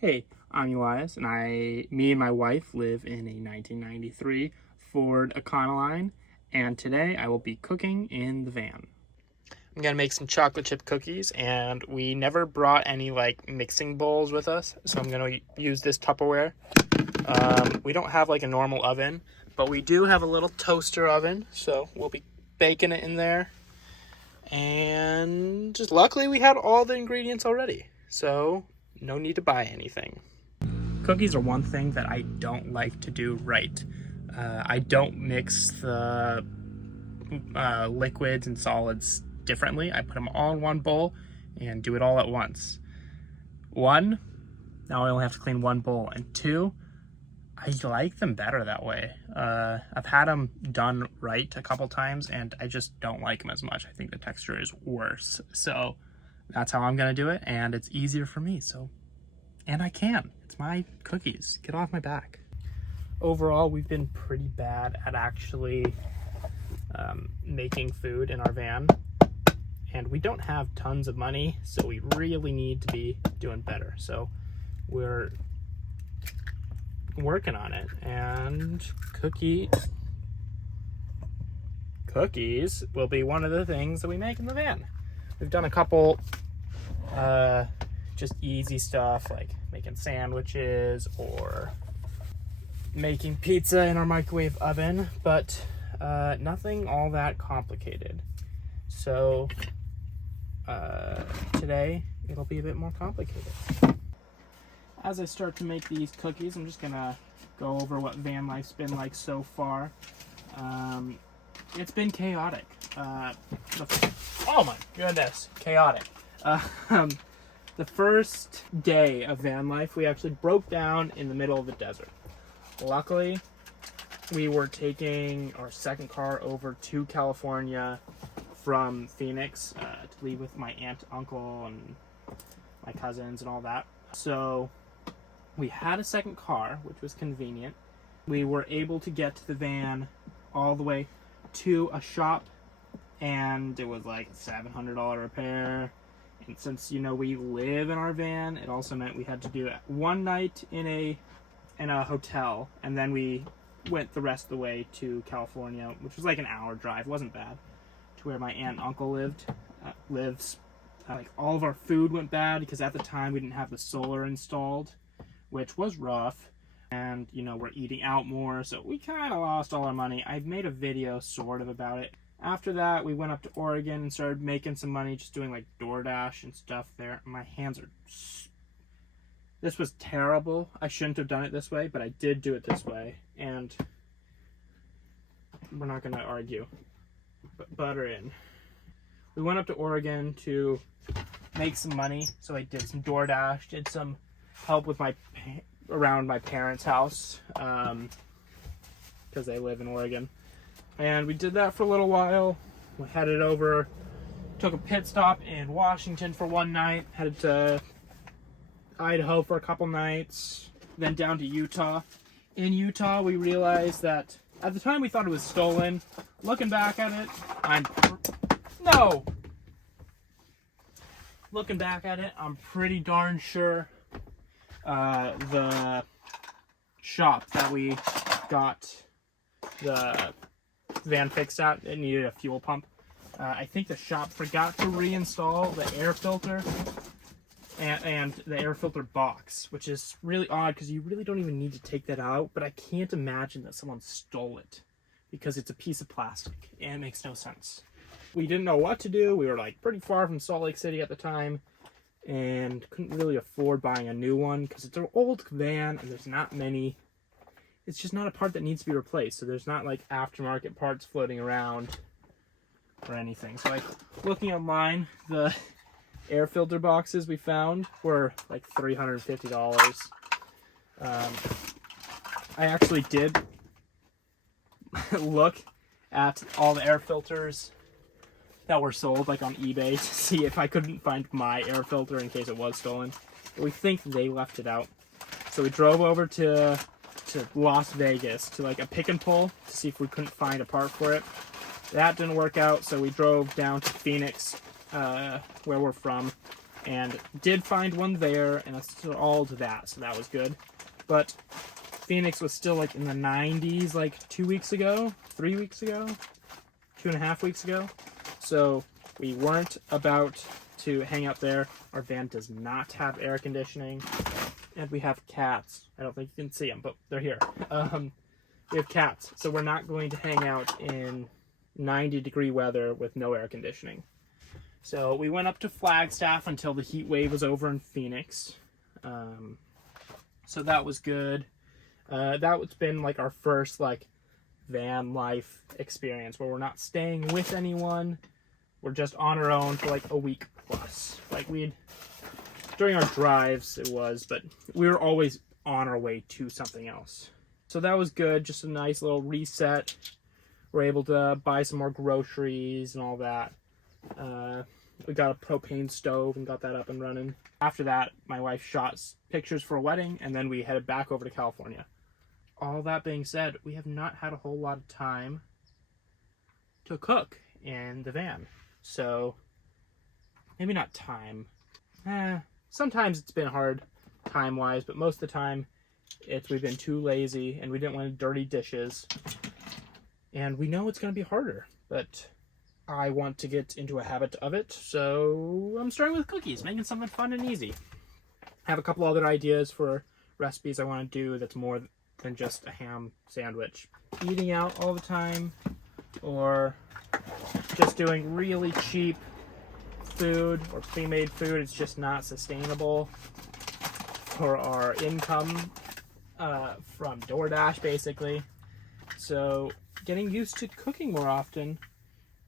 Hey, I'm Elias, and me and my wife live in a 1993 Ford Econoline, and today I will be cooking in the van. I'm gonna make some chocolate chip cookies, and we never brought any like mixing bowls with us, so I'm gonna use this Tupperware. We don't have like a normal oven, but we do have a little toaster oven, so we'll be baking it in there. And just luckily we had all the ingredients already, so no need to buy anything. Cookies are one thing that I don't like to do right. I don't mix the liquids and solids differently. I put them all in one bowl and do it all at once. One, now I only have to clean one bowl. And two, I like them better that way. I've had them done right a couple times and I just don't like them as much. I think the texture is worse. So that's how I'm gonna do it, and it's easier for me. And I can. It's my cookies. Get off my back. Overall, we've been pretty bad at actually making food in our van, and we don't have tons of money, so we really need to be doing better. So we're working on it, and cookies will be one of the things that we make in the van. We've done a couple just easy stuff like making sandwiches or making pizza in our microwave oven, but nothing all that complicated. So today it'll be a bit more complicated. As I start to make these cookies, I'm just gonna go over what van life's been like so far. It's been chaotic. Oh my goodness, chaotic. The first day of van life, we actually broke down in the middle of the desert. Luckily, we were taking our second car over to California from Phoenix to leave with my aunt, uncle, and my cousins and all that. So we had a second car, which was convenient. We were able to get to the van all the way to a shop, and it was like $700 repair. And since we live in our van, it also meant we had to do one night in a hotel, and then we went the rest of the way to California, which was like an hour drive. It wasn't bad, to where my aunt and uncle lives. Like all of our food went bad because at the time we didn't have the solar installed, which was rough. And we're eating out more, so we kind of lost all our money. I've made a video sort of about it. After that, we went up to Oregon and started making some money just doing like DoorDash and stuff there. My hands are... This was terrible. I shouldn't have done it this way, but I did do it this way. And we're not going to argue. But butter in. We went up to Oregon to make some money. So I did some DoorDash, did some help with around my parents' house. Because they live in Oregon. And we did that for a little while. We headed over, took a pit stop in Washington for one night, headed to Idaho for a couple nights, then down to Utah. In Utah, we realized that at the time we thought it was stolen. Looking back at it, Looking back at it, I'm pretty darn sure the shop that we got the van fixed at, it needed a fuel pump. I think the shop forgot to reinstall the air filter and the air filter box, which is really odd because you really don't even need to take that out, but I can't imagine that someone stole it because it's a piece of plastic and it makes no sense. We didn't know what to do. We were like pretty far from Salt Lake City at the time and couldn't really afford buying a new one because it's an old van and there's not many. It's just not a part that needs to be replaced, so there's not like aftermarket parts floating around or anything. So like looking online, the air filter boxes we found were like $350. I actually did look at all the air filters that were sold like on eBay to see if I couldn't find my air filter in case it was stolen. But we think they left it out. So we drove over to Las Vegas to like a pick and pull to see if we couldn't find a part for it. That didn't work out, so we drove down to Phoenix, where we're from, and did find one there and installed that, so that was good. But Phoenix was still like in the 90s like 2 weeks ago, 3 weeks ago, 2.5 weeks ago. So we weren't about to hang out there. Our van does not have air conditioning, and we have cats. I don't think you can see them, but they're here. We have cats, so we're not going to hang out in 90-degree weather with no air conditioning. So we went up to Flagstaff until the heat wave was over in Phoenix. So that was good. That's been like our first like van life experience where we're not staying with anyone. We're just on our own for like a week plus. Like during our drives it was, but we were always on our way to something else. So that was good. Just a nice little reset. We're able to buy some more groceries and all that. We got a propane stove and got that up and running. After that, my wife shot pictures for a wedding, and then we headed back over to California. All that being said, we have not had a whole lot of time to cook in the van. So, maybe not time. Sometimes it's been hard time-wise, but most of the time we've been too lazy, and we didn't want dirty dishes. And we know it's going to be harder, but I want to get into a habit of it, so I'm starting with cookies, making something fun and easy. I have a couple other ideas for recipes I want to do that's more than just a ham sandwich. Eating out all the time, or just doing really cheap food or pre-made food. It's just not sustainable for our income from DoorDash, basically. So getting used to cooking more often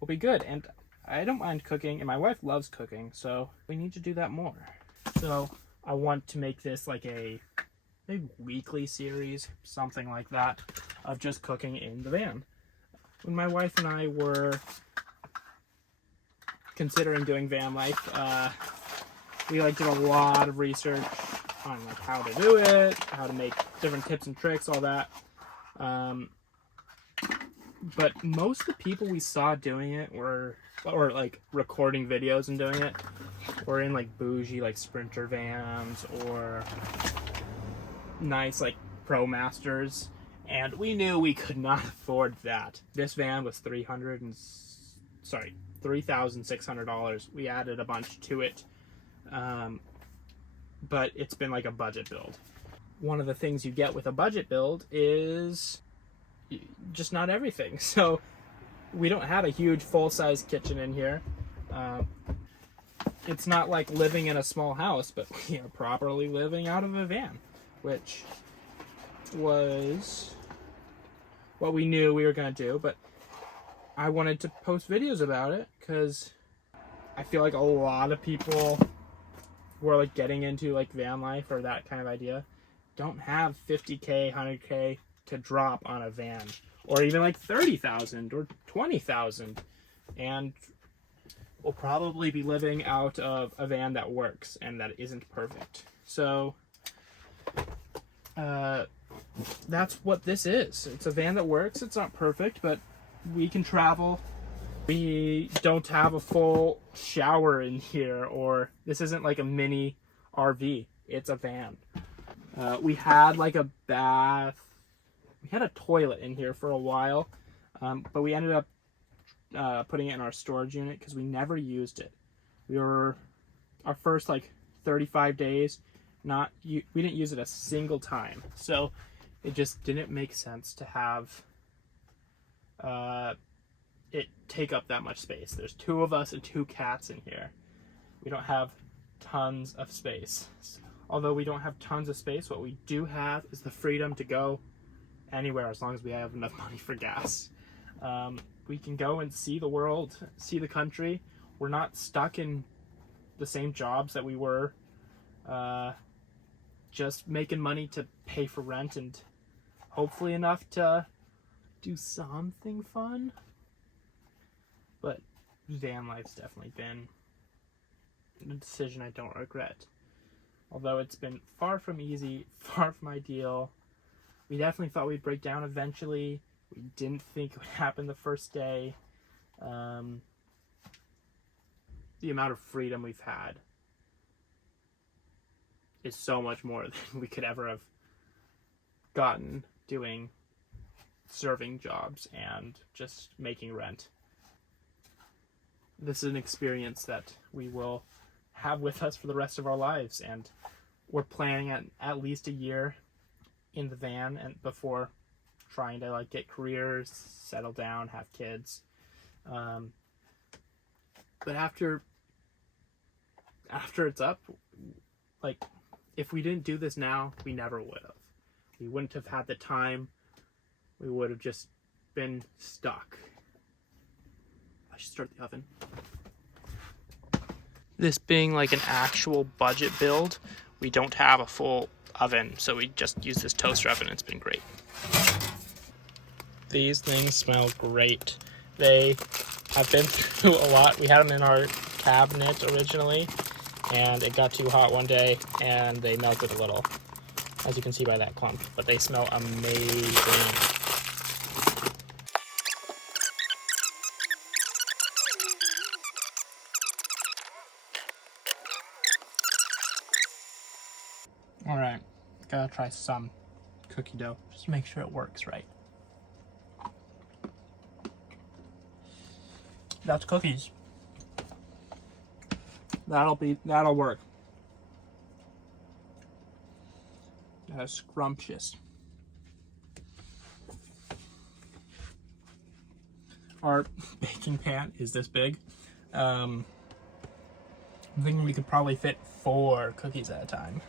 will be good, and I don't mind cooking, and my wife loves cooking, so we need to do that more. So I want to make this like a maybe weekly series, something like that, of just cooking in the van. When my wife and I were considering doing van life, we like did a lot of research on like how to do it, how to make different tips and tricks, all that. But most of the people we saw doing it or like recording videos and doing it were in like bougie like Sprinter vans or nice like ProMasters, and we knew we could not afford that. This van was $3,600. We added a bunch to it, but it's been like a budget build. One of the things you get with a budget build is just not everything. So we don't have a huge full-size kitchen in here. It's not like living in a small house, but we are properly living out of a van, which was what we knew we were going to do. But I wanted to post videos about it because I feel like a lot of people who are like getting into like van life or that kind of idea don't have $50K, $100K to drop on a van, or even like $30,000 or $20,000, and we'll probably be living out of a van that works and that isn't perfect. So that's what this is. It's a van that works. It's not perfect, but we can travel. We don't have a full shower in here, or this isn't like a mini RV. It's a van. We had like a bath. We had a toilet in here for a while, but we ended up putting it in our storage unit because we never used it. Our first like 35 days, we didn't use it a single time. So it just didn't make sense to have it take up that much space. There's 2 of us and 2 cats in here. We don't have tons of space. Although we don't have tons of space, what we do have is the freedom to go anywhere as long as we have enough money for gas. We can go and see the world, see the country. We're not stuck in the same jobs that we were, just making money to pay for rent and hopefully enough to do something fun. But van life's definitely been a decision I don't regret. Although it's been far from easy, far from ideal. We definitely thought we'd break down eventually. We didn't think it would happen the first day. The amount of freedom we've had is so much more than we could ever have gotten doing serving jobs and just making rent. This is an experience that we will have with us for the rest of our lives, and we're planning at least a year in the van and before trying to like get careers, settle down, have kids. But after it's up, like, if we didn't do this now, we never would have. We wouldn't have had the time. We would have just been stuck. I should start the oven. This being like an actual budget build, we don't have a full oven, so we just use this toaster oven. It's been great. These things smell great. They have been through a lot. We had them in our cabinet originally, and it got too hot one day, and they melted a little, as you can see by that clump. But they smell amazing. All right, gotta try some cookie dough, just to make sure it works right. That's cookies. That'll work. That is scrumptious. Our baking pan is this big. I'm thinking we could probably fit 4 cookies at a time.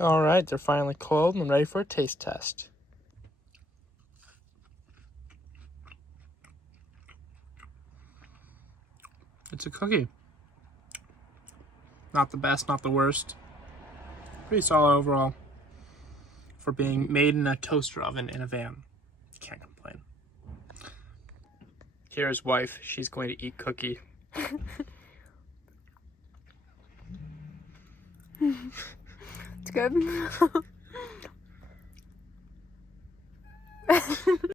All right, they're finally cold and ready for a taste test. It's a cookie. Not the best, not the worst. Pretty solid overall for being made in a toaster oven in a van. Can't complain. Here's wife. She's going to eat cookie. It's good.